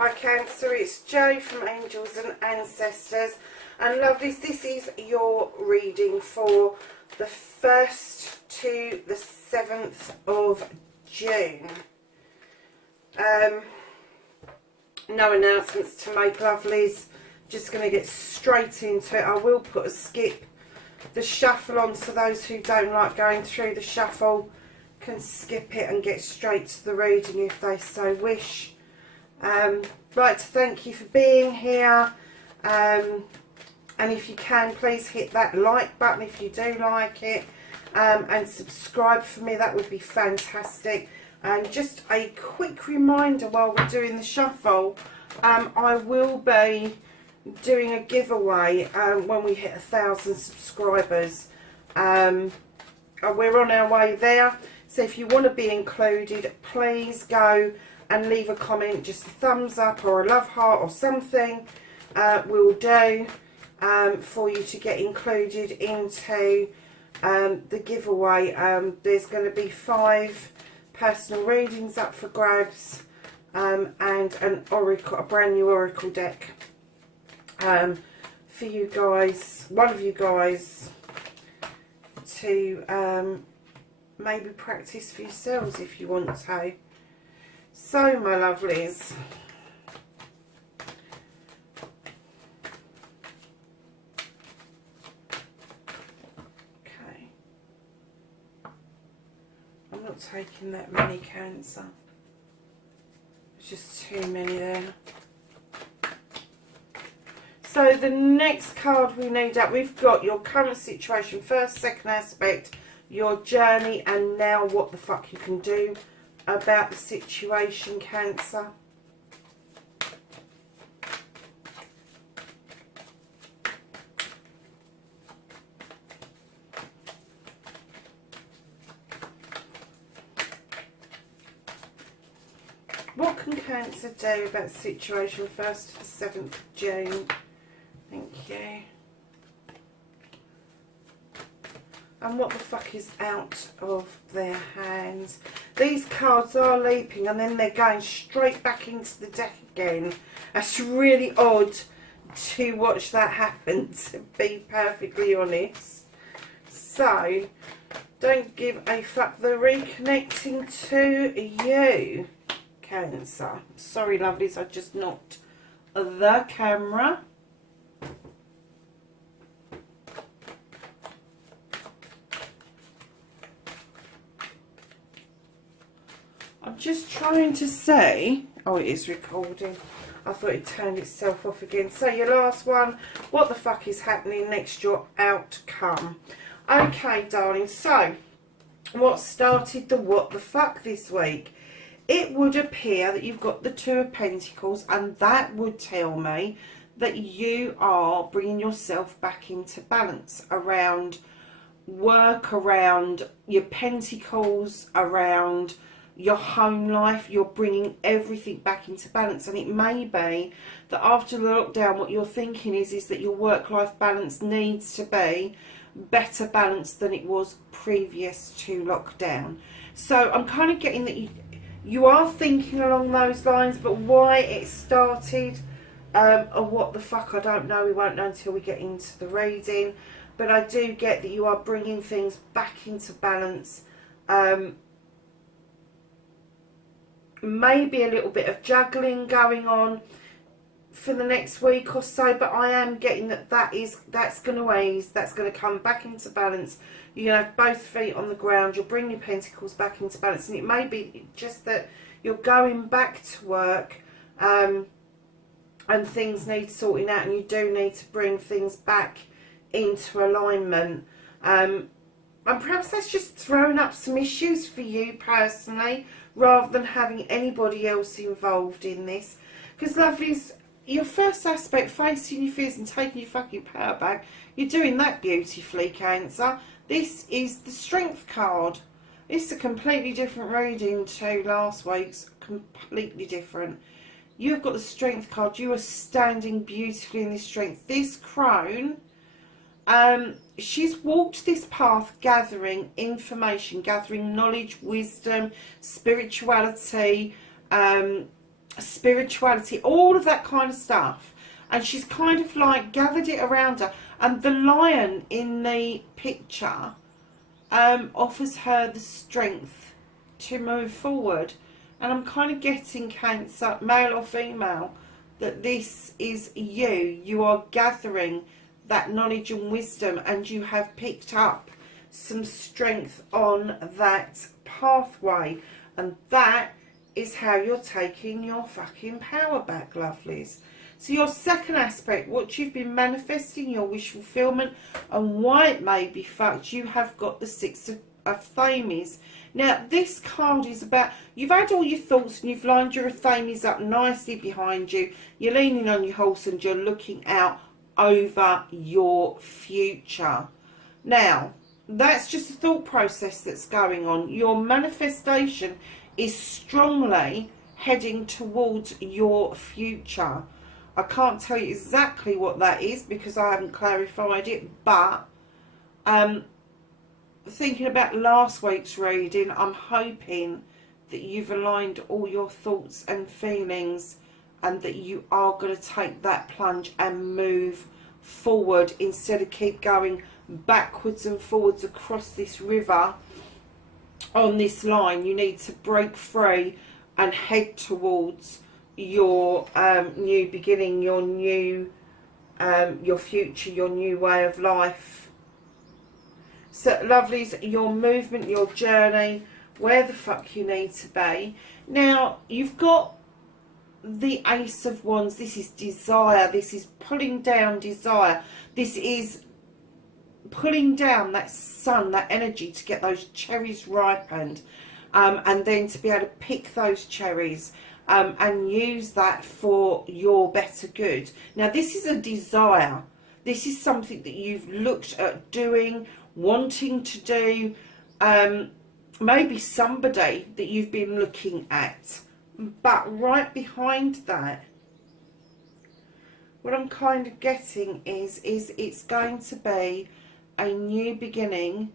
Hi Cancer, it's Jo from Angels and Ancestors, and lovelies, this is your reading for the 1st to the 7th of June. No announcements to make, lovelies, just going to get straight into it. I will put a skip the shuffle on so those who don't like going through the shuffle can skip it and get straight to the reading if they so wish. Like to thank you for being here, and if you can, please hit that like button if you do like it, and subscribe for me, that would be fantastic. And just a quick reminder while we're doing the shuffle, I will be doing a giveaway when we hit 1,000 subscribers. We're on our way there, so if you want to be included, please go and leave a comment, just a thumbs up or a love heart or something will do, for you to get included into the giveaway. There's going to be 5 personal readings up for grabs, and an oracle, a brand new oracle deck for you guys, one of you guys, to maybe practice for yourselves if you want to. So, my lovelies, okay, I'm not taking that many, Cancer, there's just too many there. So the next card we need up, we've got your current situation, first, second aspect, your journey, and now what the fuck you can do about the situation, Cancer. What can Cancer do about the situation, 1st to the 7th of June? Thank you. And what the fuck is out of their hands? These cards are leaping and then they're going straight back into the deck again. That's really odd to watch that happen, to be perfectly honest. So, don't give a fuck. They're reconnecting to you, Cancer. Sorry, lovelies, I just knocked the camera. I'm just trying to say, oh, it is recording. I thought it turned itself off again. So your last one, what the fuck is happening next, your outcome. Okay, darling, so what started the what the fuck this week? It would appear that you've got the 2 of Pentacles, and that would tell me that you are bringing yourself back into balance around work, around your Pentacles, around your home life. You're bringing everything back into balance, and it may be that after the lockdown what you're thinking is that your work-life balance needs to be better balanced than it was previous to lockdown. So I'm kind of getting that you are thinking along those lines, but why it started or what the fuck, I don't know. We won't know until we get into the reading, but I do get that you are bringing things back into balance. Maybe a little bit of juggling going on for the next week or so, but I am getting that's going to ease, that's going to come back into balance. You're going to have both feet on the ground, you'll bring your Pentacles back into balance, and it may be just that you're going back to work, and things need sorting out, and you do need to bring things back into alignment. And perhaps that's just thrown up some issues for you personally, rather than having anybody else involved in this. Because, lovelies, your first aspect, facing your fears and taking your fucking power back, you're doing that beautifully, Cancer. This is the Strength card. It's a completely different reading to last week's. Completely different. You've got the Strength card. You are standing beautifully in this strength. This crone, she's walked this path gathering information, gathering knowledge, wisdom, spirituality, spirituality, all of that kind of stuff. And she's kind of like gathered it around her. And the lion in the picture offers her the strength to move forward. And I'm kind of getting, Cancer, male or female, that this is you. You are gathering that knowledge and wisdom, and you have picked up some strength on that pathway. And that is how you're taking your fucking power back, lovelies. So your second aspect, what you've been manifesting, your wish fulfillment, and why it may be fucked, you have got the Six of Thames. Now, this card is about, you've had all your thoughts and you've lined your Thames up nicely behind you. You're leaning on your horse and you're looking out over your future. Now, that's just a thought process that's going on. Your manifestation is strongly heading towards your future. I can't tell you exactly what that is because I haven't clarified it, but thinking about last week's reading, I'm hoping that you've aligned all your thoughts and feelings and that you are going to take that plunge and move forward instead of keep going backwards and forwards across this river on this line. You need to break free and head towards your new beginning, your new your future, your new way of life. So lovelies, your movement, your journey, where the fuck you need to be. Now you've got the Ace of Wands. This is desire. This is pulling down desire. This is pulling down that sun, that energy to get those cherries ripened, and then to be able to pick those cherries and use that for your better good. Now this is a desire. This is something that you've looked at doing, wanting to do, maybe somebody that you've been looking at. But right behind that, what I'm kind of getting is it's going to be a new beginning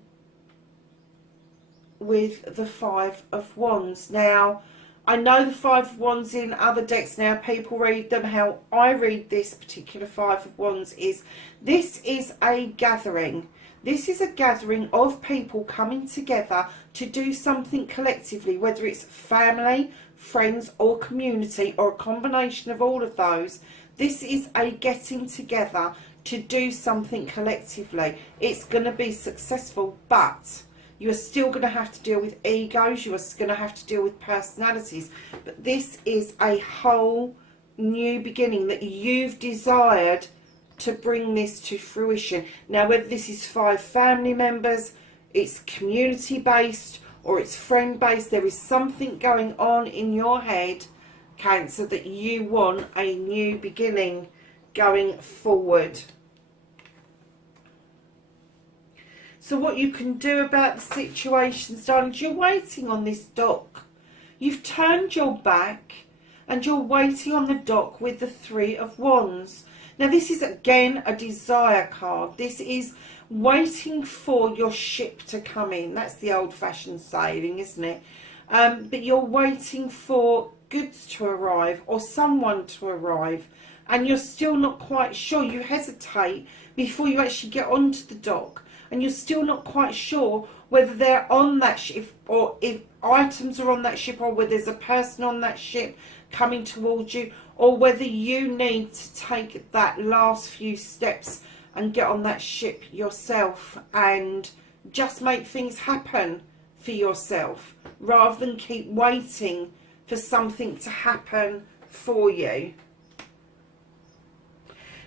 with the Five of Wands. Now, I know the Five of Wands in other decks now, people read them. How I read this particular Five of Wands is, this is a gathering. This is a gathering of people coming together to do something collectively, whether it's family, friends or community or a combination of all of those. This is a getting together to do something collectively. It's going to be successful, but you're still going to have to deal with egos. You're going to have to deal with personalities. But this is a whole new beginning that you've desired to bring this to fruition. Now, whether this is 5 family members, it's community based or it's friend based, there is something going on in your head, Cancer, that you want a new beginning going forward. So what you can do about the situation, darling, is you're waiting on this dock. You've turned your back and you're waiting on the dock with the Three of Wands. Now this is again a desire card. This is waiting for your ship to come in. That's the old-fashioned saying, isn't it? But you're waiting for goods to arrive or someone to arrive, and you're still not quite sure. You hesitate before you actually get onto the dock, and you're still not quite sure whether they're on that ship or if items are on that ship, or whether there's a person on that ship coming towards you, or whether you need to take that last few steps and get on that ship yourself and just make things happen for yourself rather than keep waiting for something to happen for you.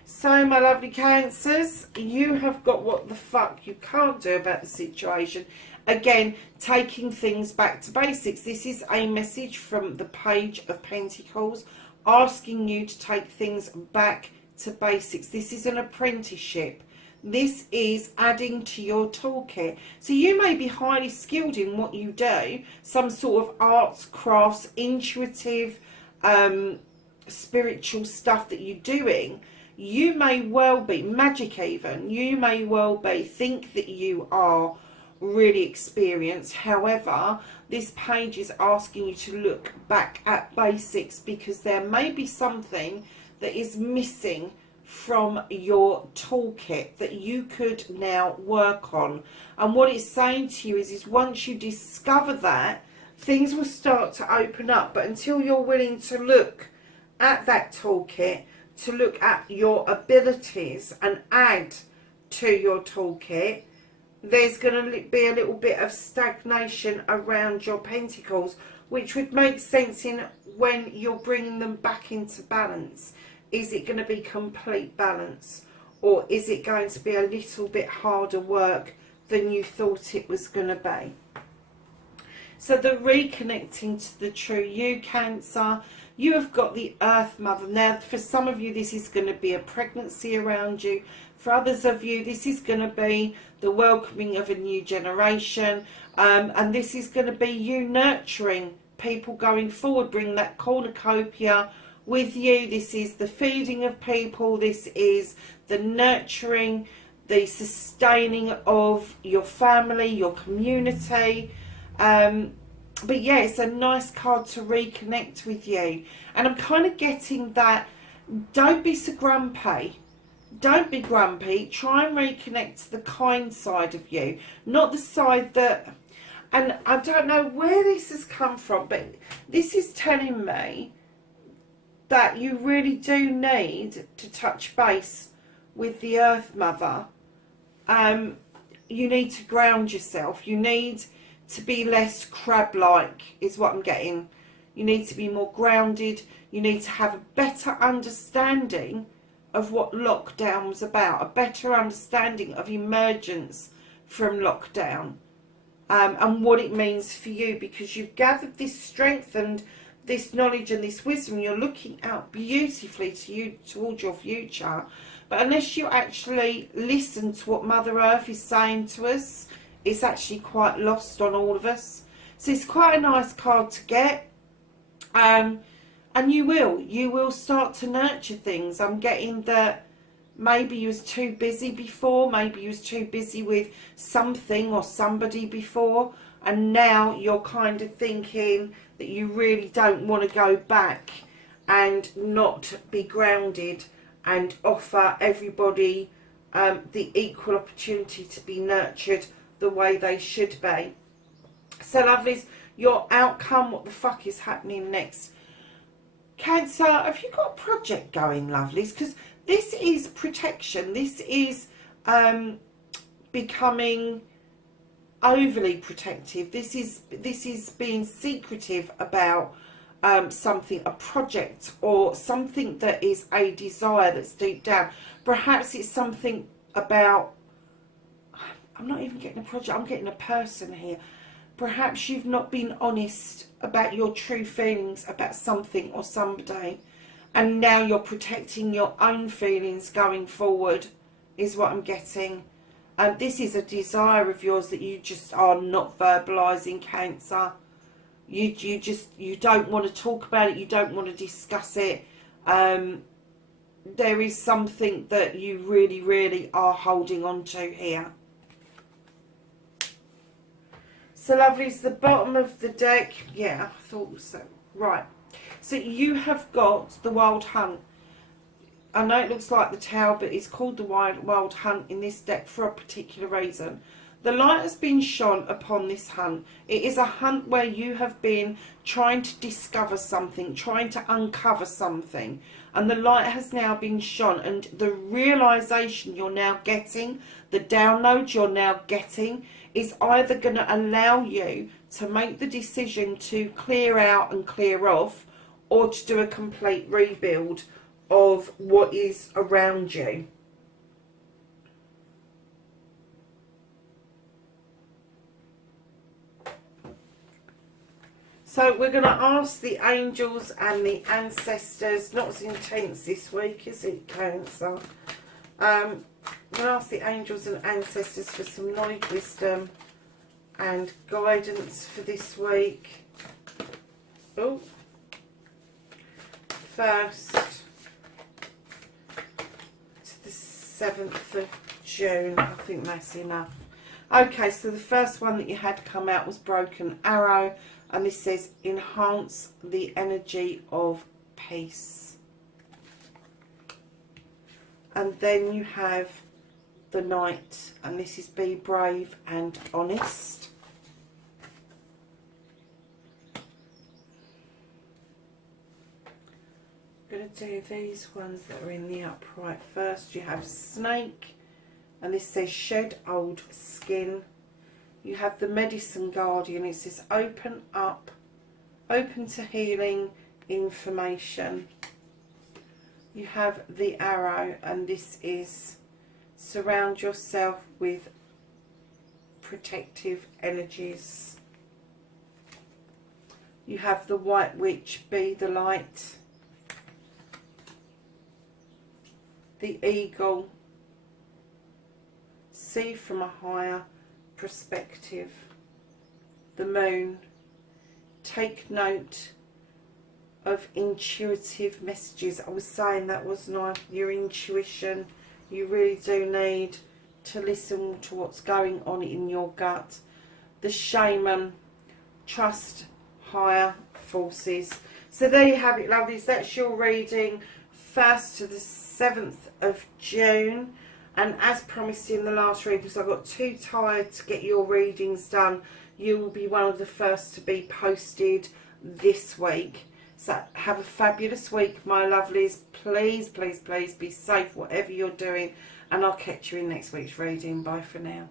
So my lovely Cancers, you have got what the fuck you can't do about the situation. Again, taking things back to basics. This is a message from the Page of Pentacles asking you to take things back to basics. This is an apprenticeship. This is adding to your toolkit. So you may be highly skilled in what you do, some sort of arts, crafts, intuitive, spiritual stuff that you're doing. You may well be magic even. You may well be think that you are really experienced. However, this page is asking you to look back at basics, because there may be something that is missing from your toolkit that you could now work on. And what it's saying to you is once you discover that, things will start to open up. But until you're willing to look at that toolkit, to look at your abilities and add to your toolkit, there's going to be a little bit of stagnation around your pentacles, which would make sense in when you're bringing them back into balance. Is it going to be complete balance, or is it going to be a little bit harder work than you thought it was going to be? So the reconnecting to the true you, Cancer. You have got the Earth Mother. Now, for some of you, this is going to be a pregnancy around you. For others of you, this is going to be the welcoming of a new generation. And this is going to be you nurturing people going forward. Bring that cornucopia with you. This is the feeding of people. This is the nurturing, the sustaining of your family, your community. But yeah, it's a nice card to reconnect with you. And I'm kind of getting that, don't be so grumpy. Don't be grumpy. Try and reconnect to the kind side of you. Not the side that, and I don't know where this has come from, but this is telling me that you really do need to touch base with the Earth Mother. You need to ground yourself. You need to be less crab-like, is what I'm getting. You need to be more grounded. You need to have a better understanding of what lockdown was about, a better understanding of emergence from lockdown, and what it means for you, because you've gathered this strength and this knowledge and this wisdom. You're looking out beautifully towards your future, but unless you actually listen to what Mother Earth is saying to us, it's actually quite lost on all of us. So it's quite a nice card to get. And you will start to nurture things. I'm getting that maybe you was too busy before. Maybe you was too busy with something or somebody before. And now you're kind of thinking that you really don't want to go back and not be grounded and offer everybody the equal opportunity to be nurtured the way they should be. So lovelies, your outcome, what the fuck is happening next? Cancer, have you got a project going, lovelies? Because this is protection. This is becoming overly protective. This is being secretive about something, a project, or something that is a desire that's deep down. Perhaps it's something about, I'm not even getting a project, I'm getting a person here. Perhaps you've not been honest about your true feelings about something or somebody, and now you're protecting your own feelings going forward, is what I'm getting. This is a desire of yours that you just are not verbalising, Cancer. You don't want to talk about it, you don't want to discuss it. There is something that you really, really are holding on to here. So lovelies, the bottom of the deck, yeah, I thought so. Right, so you have got the Wild Hunt. I know it looks like the Tower, but it's called the Wild Hunt in this deck for a particular reason. The light has been shone upon this hunt. It is a hunt where you have been trying to discover something, trying to uncover something. And the light has now been shone, and the realisation you're now getting, the download you're now getting, is either going to allow you to make the decision to clear out and clear off, or to do a complete rebuild of what is around you. So we're going to ask the angels and the ancestors. Not as intense this week, is it, Cancer? I'm going to ask the angels and ancestors for some knowledge, wisdom and guidance for this week. Oh, first to the 7th of June. I think that's enough. Okay, so the first one that you had come out was Broken Arrow, and this says enhance the energy of peace. And then you have the Knight, and this is be brave and honest. I'm going to do these ones that are in the upright first. You have Snake, and this says shed old skin. You have the Medicine Guardian. It says open up, open to healing information. You have the Arrow, and this is surround yourself with protective energies. You have the White Witch, be the light. The Eagle, see from a higher perspective. The Moon, take note of intuitive messages. I was saying that, wasn't I? Your intuition. You really do need to listen to what's going on in your gut. The Shaman, trust higher forces. So there you have it, lovelies. That's your reading, 1st to the 7th of June. And as promised in the last reading, because I got too tired to get your readings done, you will be one of the first to be posted this week. So have a fabulous week, my lovelies. Please, please, please be safe, whatever you're doing. And I'll catch you in next week's reading. Bye for now.